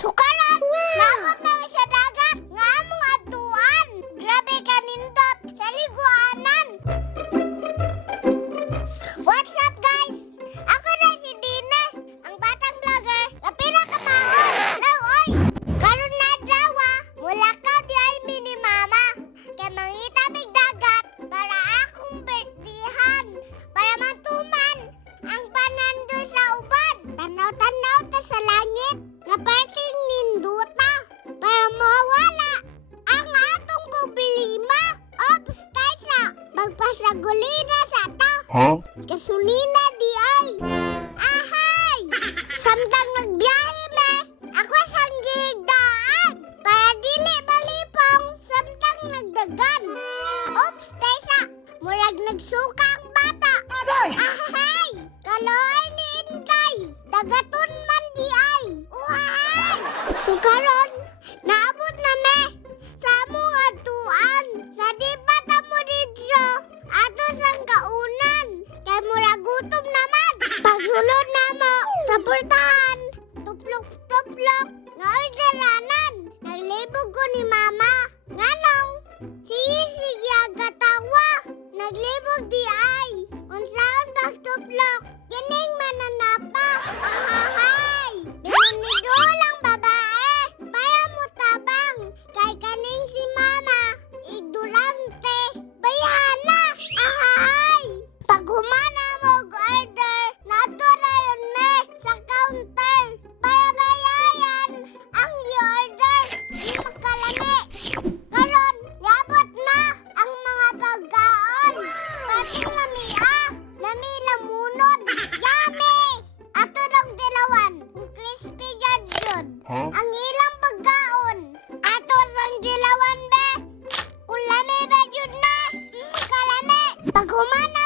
初回 Gasolina sa to. Ha? Huh? Gasolina di ay. Ahay! Samtang nagbiyahe me, ako sang gigdaan. Para dili malipong samtang nagdagan. Oops, tesa. Murag nagsuka ang bata. Ahay! Kaloy ni Intay. Tagato thumbs up. romana.